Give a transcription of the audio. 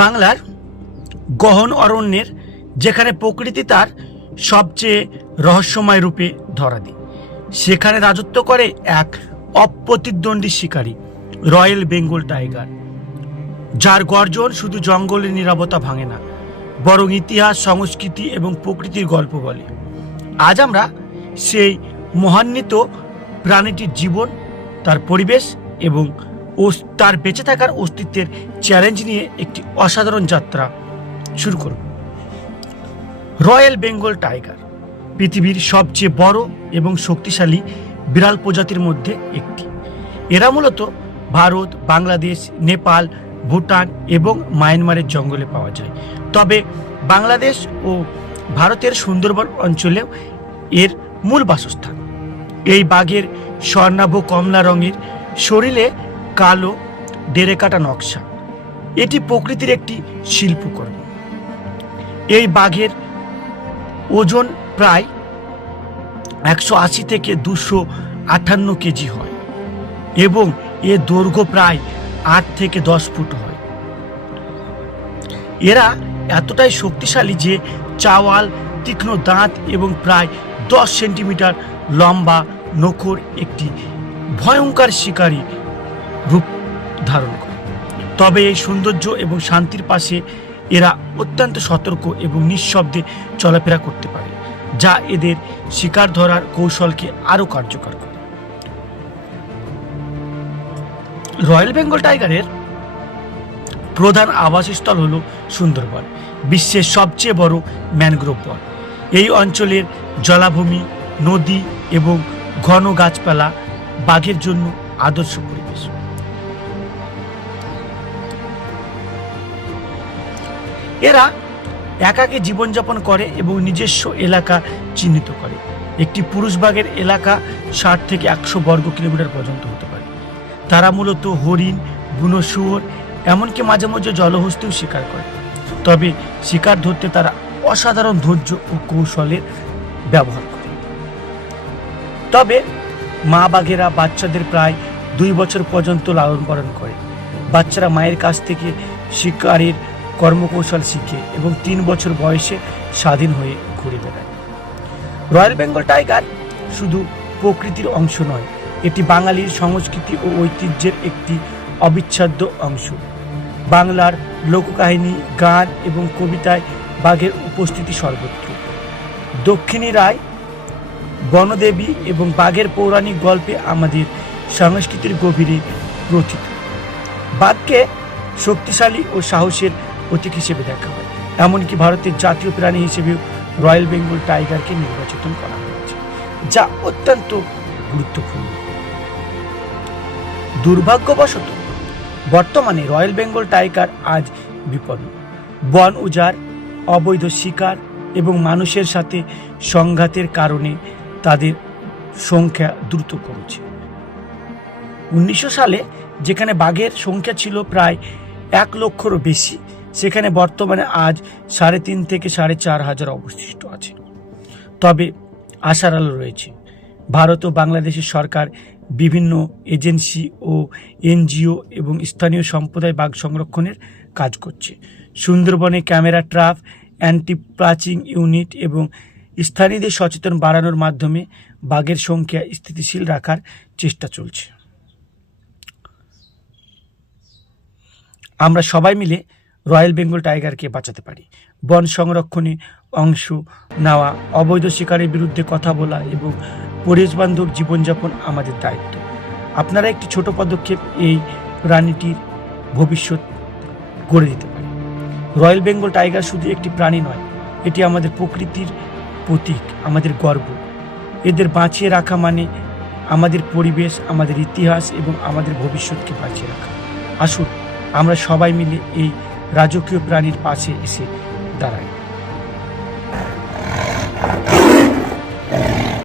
বাংলার গহন অরণ্যের যেখানে প্রকৃতি তার সবচেয়ে রহস্যময় রূপে ধরা দেয়, সেখানে রাজত্ব করে এক অপ্রতিদ্বন্দ্বী শিকারী, রয়্যাল বেঙ্গল টাইগার। যার গর্জন শুধু জঙ্গলের নিরাপত্তা ভাঙে না, বরং ইতিহাস, সংস্কৃতি এবং প্রকৃতির গল্প বলে। আজ আমরা সেই মহান্বিত প্রাণীটির জীবন, তার পরিবেশ এবং তার বেঁচে থাকার অস্তিত্বের চ্যালেঞ্জ নিয়ে একটি অসাধারণ যাত্রা শুরু করব রয়্যাল বেঙ্গল টাইগার, পৃথিবীর সবচেয়ে বড় এবং শক্তিশালী বিড়াল প্রজাতির মধ্যে একটি। এরা মূলত ভারত, বাংলাদেশ, নেপাল, ভুটান এবং মায়ানমারের জঙ্গলে পাওয়া যায়। তবে বাংলাদেশ ও ভারতের সুন্দরবন অঞ্চলেও এর মূল বাসস্থান। এই বাঘের স্বর্ণাভ কমলা রঙের শরীরে কালো, ডেরে কাটা নকশা। এটি প্রকৃতির একটি শিল্পকর্ম। এই বাঘের ওজন প্রায় একশো আশি থেকে দুশো আটান্ন কেজি হয় এবং এর দৈর্ঘ্য প্রায় আট থেকে দশ ফুট হয়। এরা এতটাই শক্তিশালী যে চাওয়াল, তীক্ষ্ণ দাঁত এবং প্রায় দশ সেন্টিমিটার লম্বা নখর একটি ভয়ঙ্কর শিকারী রূপ ধারণ করে। তবে এই সৌন্দর্য এবং শান্তির পাশে এরা অত্যন্ত সতর্ক এবং নিঃশব্দে চলাফেরা করতে পারে, যা এদের শিকার ধরার কৌশলকে আরও কার্যকর করে। রয়্যাল বেঙ্গল টাইগারের প্রধান আবাসস্থল হল সুন্দরবন, বিশ্বের সবচেয়ে বড় ম্যানগ্রোভ বন। এই অঞ্চলের জলাভূমি, নদী এবং ঘন গাছপালা বাঘের জন্য আদর্শ এরা একাকে জীবনযাপন করে এবং নিজস্ব এলাকা চিহ্নিত করে। একটি পুরুষ বাঘের এলাকা ষাট থেকে একশো বর্গ কিলোমিটার পর্যন্ত হতে পারে। তারা মূলত হরিণ, বুনো শুয়োর, এমনকি মাঝে মাঝে জলহস্তিও শিকার করে। তবে শিকার ধরতে তারা অসাধারণ ধৈর্য ও কৌশলের ব্যবহার করে। তবে মা বাঘেরা বাচ্চাদের প্রায় দুই বছর পর্যন্ত লালন পালন করে। বাচ্চারা মায়ের কাছ থেকে শিকারের কর্মকৌশল শিখে এবং তিন বছর বয়সে স্বাধীন হয়ে ঘুরে বেড়ায়। রয়্যাল বেঙ্গল টাইগার শুধু প্রকৃতির অংশ নয়, এটি বাঙালির সংস্কৃতি ও ঐতিহ্যের একটি অবিচ্ছেদ্য অংশ। বাংলার লোককাহিনী, গান এবং কবিতায় বাঘের উপস্থিতি সর্বত্র। দক্ষিণী রায়, বনদেবী এবং বাঘের পৌরাণিক গল্পে আমাদের সংস্কৃতির গভীরে প্রথিত। বাঘকে শক্তিশালী ও সাহসের প্রতীক হিসেবে দেখা হয়। এমনকি ভারতের জাতীয় প্রাণী হিসেবেও রয়্যাল বেঙ্গল টাইগারকে নির্বাচিত করা হয়েছে, যা অত্যন্ত গুরুত্বপূর্ণ। দুর্ভাগ্যবশত, বর্তমানে রয়্যাল বেঙ্গল টাইগার আজ বিপন্ন। বন উজাড়, অবৈধ শিকার এবং মানুষের সাথে সংঘাতের কারণে তাদের সংখ্যা দ্রুত কমছে। উনিশশো সালে যেখানে বাঘের সংখ্যা ছিল প্রায় এক লক্ষরও বেশি সেখানে বর্তমানে আজ সাড়ে তিন থেকে সাড়ে চার হাজার অবশিষ্ট আছে। তবে আশার আলো রয়েছে। ভারত ও বাংলাদেশের সরকার বিভিন্ন এজেন্সি ও এনজিও এবং স্থানীয় সম্প্রদায় বাঘ সংরক্ষণের কাজ করছে। সুন্দরবনে camera trap anti poaching unit এবং স্থানীয়দের সচেতন বাড়ানোর মাধ্যমে বাঘের সংখ্যা স্থিতিশীল রাখার চেষ্টা চলছে। আমরা সবাই মিলে রয়্যাল বেঙ্গল টাইগারকে বাঁচাতে পারি। বন সংরক্ষণে অংশ নেওয়া, অবৈধ শিকারের বিরুদ্ধে কথা বলা এবং পরিবেশ বান্ধব জীবনযাপন আমাদের দায়িত্ব। আপনারা একটি ছোট পদক্ষেপ এই প্রাণীটির ভবিষ্যৎ গড়ে দিতে পারে। রয়্যাল বেঙ্গল টাইগার শুধু একটি প্রাণী নয়, এটি আমাদের প্রকৃতির প্রতীক, আমাদের গর্ব। এদের বাঁচিয়ে রাখা মানে আমাদের পরিবেশ, আমাদের ইতিহাস এবং আমাদের ভবিষ্যৎকে বাঁচিয়ে রাখা। আসুন, আমরা সবাই মিলে এই রাজকীয় প্রাণীর পাশে এসে দাঁড়াই